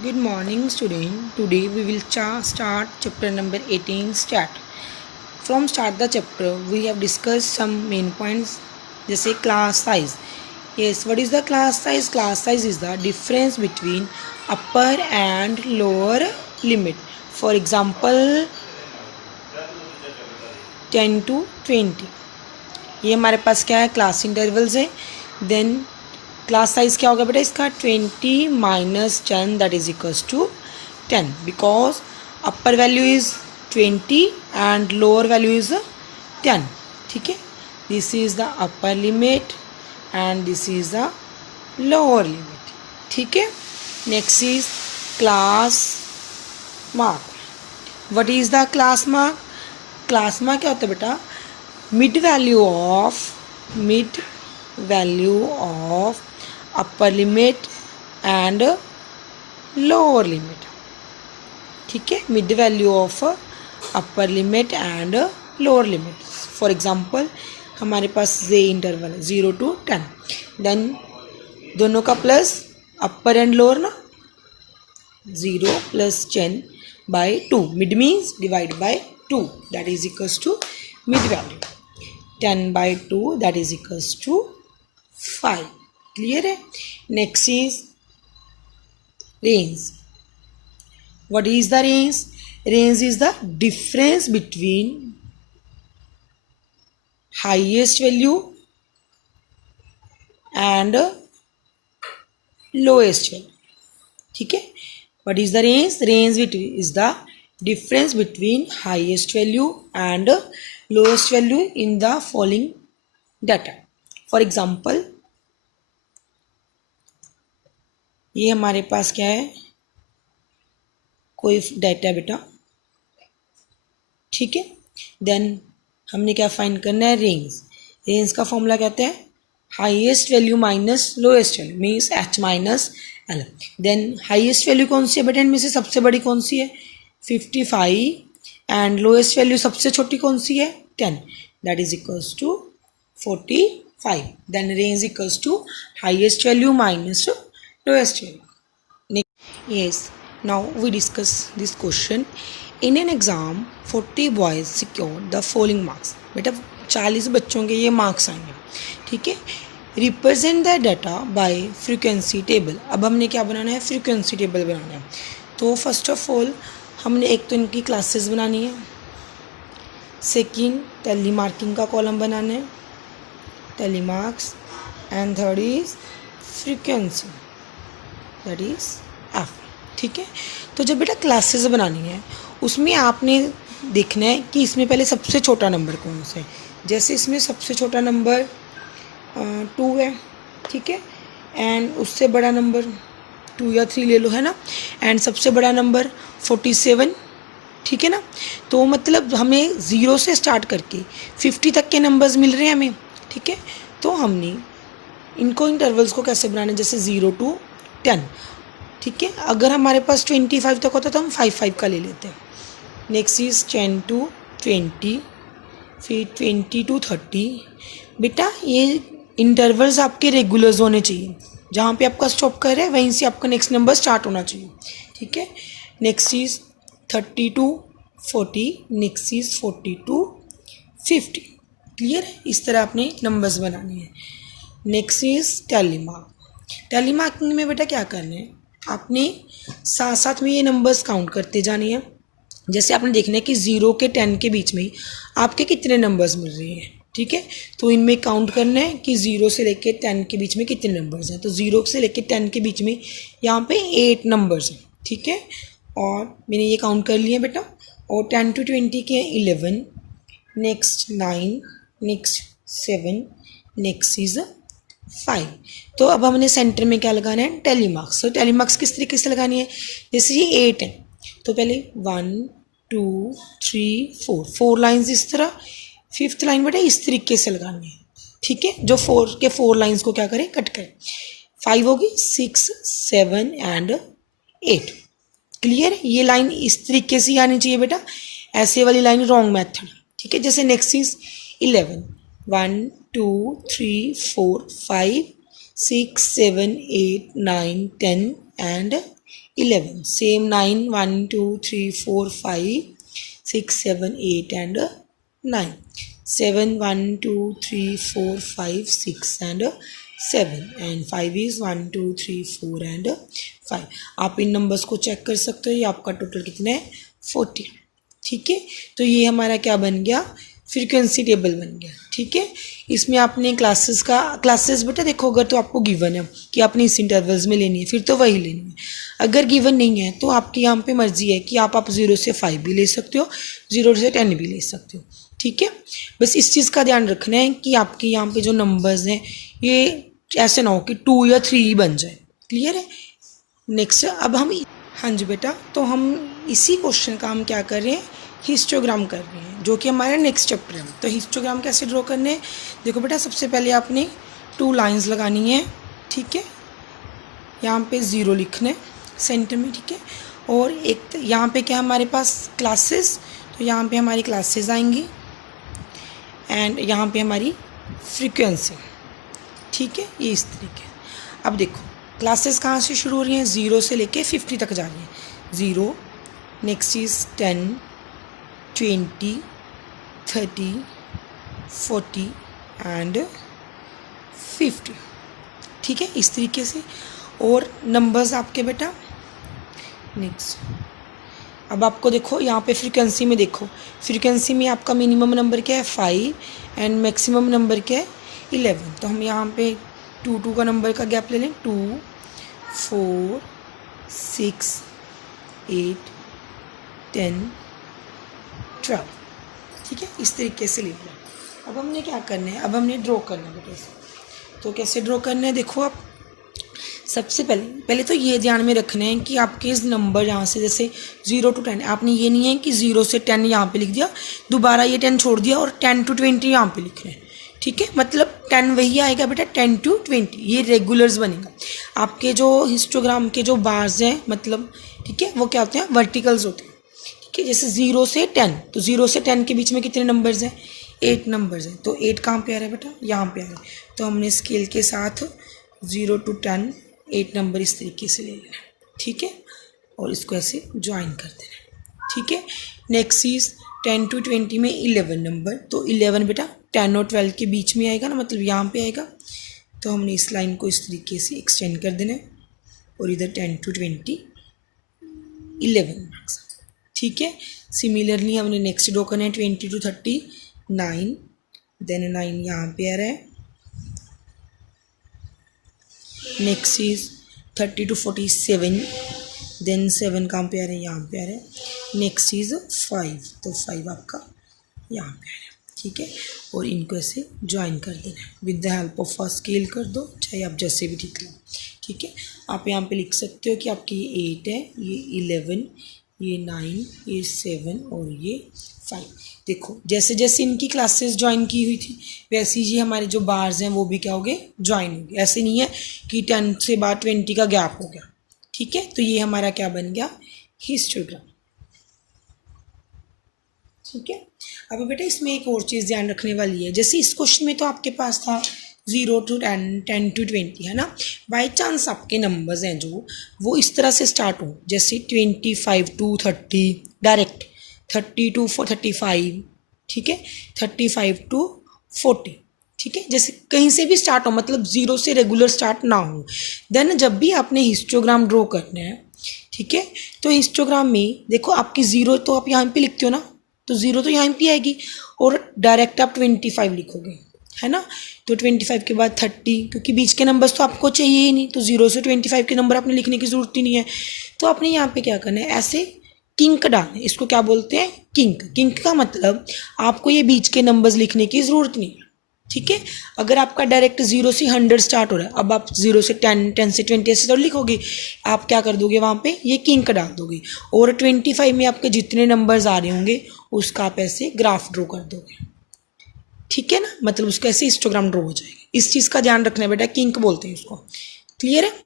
Good morning, student. Today we will start chapter number 18. Start. From start the chapter, we have discussed some main points. जैसे class size. Yes, what is the class size? Class size is the difference between upper and lower limit. For example, 10 to 20. ये हमारे पास क्या है? Class intervals है. Then class size क्या होगा बेटा इसका? 20 minus 10 that is equals to 10 because upper value is 20 and lower value is 10. ठीक है, this is the upper limit and this is the lower limit. ठीक है, next is class mark. What is the class mark? Class mark क्या होता है बेटा? mid value of upper limit and lower limit. ठीक है, mid value of upper limit and lower limit. For example, हमारे पास ये इंटरवल है 0 to 10. देन दोनों का प्लस अपर एंड लोअर ना, 0 plus 10 by 2. Mid means divide by 2, that is equals to mid value. 10 by 2 that is equals to 5. Clear है? Next is range. What is the range? Range is the difference between highest value and lowest value. ठीक है, what is the range? Range is the difference between highest value and lowest value in the following data. For example, ये हमारे पास क्या है? कोई data है बेटा. ठीक है, देन हमने क्या फाइंड करना है? रेंज. रेंज का फॉर्मूला क्या होता है? Highest value minus lowest value means h minus L. Then highest value कौन सी है बेटा? इनमें से सबसे बड़ी कौन सी है? 55. एंड लोएस्ट वैल्यू सबसे छोटी कौन सी है? 10. That is equals to 45. Then range equals to highest value minus lowest value. Yes, now we discuss this question. In an exam, 40 boys secured the following marks. बेटा 40 बच्चों के ये मार्क्स आएंगे. ठीक है, represent the data bye frequency table. अब हमने क्या बनाना है? फ्रीक्वेंसी टेबल बनाना है. तो फर्स्ट ऑफ ऑल हमने एक तो इनकी क्लासेस बनानी है, सेकेंड टेली मार्किंग का कॉलम बनाना है, tally marks, and third is frequency that is F. ठीक है, तो जब बेटा क्लासेस बनानी है उसमें आपने देखना है कि इसमें पहले सबसे छोटा नंबर कौन सा है. जैसे इसमें सबसे छोटा नंबर 2 है. ठीक है, एंड उससे बड़ा नंबर 2 या 3 ले लो, है ना. एंड सबसे बड़ा नंबर 47. ठीक है ना, तो मतलब हमें 0 से स्टार्ट करके 50 तक के नंबर्स मिल रहे हैं हमें. ठीक है, तो हमने इनको इंटरवल्स को कैसे बनाना है? जैसे 0 to 10. ठीक है, अगर हमारे पास 25 तक होता तो हम 5 का ले लेते हैं. नेक्स्ट इज 10 to 20, फिर 20 to 30. बेटा ये इंटरवल्स आपके रेगुलर्स होने चाहिए. जहाँ पे आपका स्टॉप कर रहा है वहीं से आपका नेक्स्ट नंबर स्टार्ट होना चाहिए. ठीक है, next is 30 to 40, next is 40 to 50. Clear है? इस तरह आपने नंबर्स बनाने हैं. Next is tally mark. Tally marking में बेटा क्या करना है? आपने साथ साथ में ये नंबर्स काउंट करते जाने हैं. जैसे आपने देखना है कि 0 के 10 के बीच में आपके कितने नंबर्स मिल रहे हैं. ठीक है, तो इनमें काउंट करना है कि 0 से लेके 10 के बीच में कितने नंबर्स हैं. तो 0 से लेके 10 के बीच में यहाँ पे 8 नंबर्स हैं. ठीक है, और मैंने ये काउंट कर लिए बेटा. और 10 to 20 के 11, नेक्स्ट 9, नेक्स्ट 7, नेक्स्ट इज 5. तो अब हमने सेंटर में क्या लगाना है? Tally marks. तो टेली मार्क्स किस तरीके से लगानी है? जैसे ये 8 है तो पहले 1 2 3 4 लाइन्स इस तरह. 5th लाइन बेटा इस तरीके से लगानी है. ठीक है, जो 4 के 4 लाइन्स को क्या करें? कट करें. 5 होगी, 6 7 एंड 8. क्लियर? ये लाइन इस तरीके से आनी चाहिए बेटा. ऐसे वाली लाइन रॉन्ग मेथड. ठीक है, जैसे next is 11, 1 2 3 4 5 6 7 8 9 10 and 11, same 9 1 2 3 4 5 6 7 8 and 9, 7 1 2 3 4 5 6 and 7 and 5 is 1 2 3 4 and 5। आप इन नंबर्स को चेक कर सकते हो, ये आपका टोटल कितना है 40। ठीक है, तो ये हमारा क्या बन गया, फ्रीक्वेंसी टेबल बन गया। ठीक है, इसमें आपने क्लासेस बेटा देखो, अगर तो आपको गिवन है कि आपने इस इंटरवल्स में लेनी है फिर तो वही लेनी है। अगर गिवन नहीं है तो आपकी यहाँ पे मर्जी है कि आप 0 से 5 भी ले सकते हो, 0 से 10 भी ले सकते हो। ठीक है, बस इस चीज़ का ध्यान रखना है कि आपके यहाँ पे जो नंबर्स हैं ये ऐसे ना हो कि 2 या 3 ही बन जाए। क्लियर है। नेक्स्ट अब हम, हाँ जी बेटा, तो हम इसी क्वेश्चन का हम क्या कर रहे हैं, हिस्टोग्राम कर रहे हैं, जो कि हमारा नेक्स्ट चैप्टर है। तो हिस्टोग्राम कैसे ड्रॉ करने हैं, देखो बेटा सबसे पहले आपने 2 लाइंस लगानी है। ठीक है, यहाँ पे 0 लिखना है सेंटर में। ठीक है, और एक यहाँ पे क्या हमारे पास क्लासेस, तो यहाँ पे हमारी क्लासेस आएंगी एंड यहाँ पे हमारी फ्रीक्वेंसी। ठीक है, ये इस तरीके। अब देखो क्लासेस कहाँ से शुरू हो रही हैं, 0 से लेके 50 तक जा रही हैं। 0, नेक्स्ट इज 10 20 30 40 एंड 50। ठीक है, इस तरीके से। और नंबर्स आपके बेटा नेक्स्ट, अब आपको देखो यहाँ पे फ्रीक्वेंसी में देखो, फ्रीक्वेंसी में आपका मिनिमम नंबर क्या है 5 एंड मैक्सिमम नंबर क्या है 11। तो हम यहाँ पे 2 का नंबर का गैप ले लें, 2 4 6 8 10 12। ठीक है, इस तरीके से ले लिया। अब हमने क्या करना है, अब हमने ड्रॉ करना है बेटा इसे। तो कैसे ड्रॉ करना है, देखो आप सबसे पहले तो ये ध्यान में रखना है कि आपके इस नंबर यहाँ से जैसे 0 to 10, आपने ये नहीं है कि 0 से 10 यहाँ पे लिख दिया, दोबारा ये 10 छोड़ दिया और 10 to 20 यहाँ पे लिखना है। ठीक है, मतलब 10 वही आएगा बेटा, 10 to 20 ये रेगुलर्स बनेगा। आपके जो हिस्टोग्राम के जो बार्स हैं मतलब, ठीक है, वो क्या होते हैं, वर्टिकल्स होते हैं। ठीक है, जैसे 0 से 10, तो 0 से 10 के बीच में कितने नंबर्स हैं, 8 नंबर्स हैं। तो 8 कहाँ पे आ रहा है बेटा, यहाँ पे आ रहा है। तो हमने स्केल के साथ 0 to 10 8 नंबर इस तरीके से ले लेना। ठीक है, और इसको ऐसे ज्वाइन कर देना। ठीक है, नेक्स्ट इज 10 to 20 में 11 नंबर, तो 11 बेटा 10 और 12 के बीच में आएगा ना, मतलब यहाँ पे आएगा। तो हमने इस लाइन को इस तरीके से एक्सटेंड कर देना है और इधर 10 to 20 11 मार्क्स। ठीक है, सिमिलरली हमने नेक्स्ट ड्रॉ करना है 20 to 30 9, देन 9 यहाँ पे आ रहा है। नेक्स्ट इज 30 to 47, देन 7 कहाँ पे आ रहा है, यहाँ पे आ रहा है। नेक्स्ट इज 5, तो 5 आपका यहाँ पे आ रहा है। ठीक है, और इनको ऐसे ज्वाइन कर देना है with the help of a scale कर दो, चाहे आप जैसे भी ठीक लो। ठीक है, आप यहाँ पे लिख सकते हो कि आपकी ये 8 है, ये 11, ये 9, ये 7 और ये 5। देखो जैसे जैसे इनकी क्लासेस ज्वाइन की हुई थी वैसे ही हमारे जो बार्स हैं वो भी क्या हो गए, ज्वाइन हो गए। ऐसे नहीं है कि 10 से बाद 20 का गैप हो गया। ठीक है, तो ये हमारा क्या बन गया, हिस्टोग्राम। ठीक है, अब बेटा इसमें एक और चीज़ ध्यान रखने वाली है, जैसे इस क्वेश्चन में तो आपके पास था 0 to 10 10 to 20 है ना। बाई चांस आपके नंबर्स हैं जो वो इस तरह से स्टार्ट हो, जैसे 25 to 30 डायरेक्ट, 30 to 35, ठीक है, 35 to 40। ठीक है, जैसे कहीं से भी स्टार्ट हो, मतलब 0 से रेगुलर स्टार्ट ना हो। देन जब भी आपने हिस्टोग्राम ड्रॉ करना है, ठीक है, तो हिस्टोग्राम में देखो आपकी 0 तो आप यहाँ पे लिखते हो ना, तो 0 तो यहाँ पे आएगी और डायरेक्ट आप 25 लिखोगे, है ना। तो 25 के बाद 30, क्योंकि बीच के नंबर्स तो आपको चाहिए ही नहीं, तो 0 से 25 के नंबर आपने लिखने की ज़रूरत ही नहीं है। तो आपने यहाँ पे क्या करना है, ऐसे किंक डालना है। इसको क्या बोलते हैं, किंक। किंक का मतलब आपको ये बीच के नंबर्स लिखने की ज़रूरत नहीं है। ठीक है, अगर आपका डायरेक्ट 0 से 100 स्टार्ट हो रहा है, अब आप 0 से 10 10 से 20 ऐसे तो लिखोगे, आप क्या कर दोगे, वहाँ पे ये किंक डाल दोगे और 25 में आपके जितने नंबर्स आ रहे होंगे उसका आप ऐसे ग्राफ ड्रॉ कर दोगे। ठीक है ना, मतलब उसका ऐसे हिस्टोग्राम ड्रॉ हो जाएगा। इस चीज़ का ध्यान रखना है बेटा, किंक बोलते हैं उसको। क्लियर है।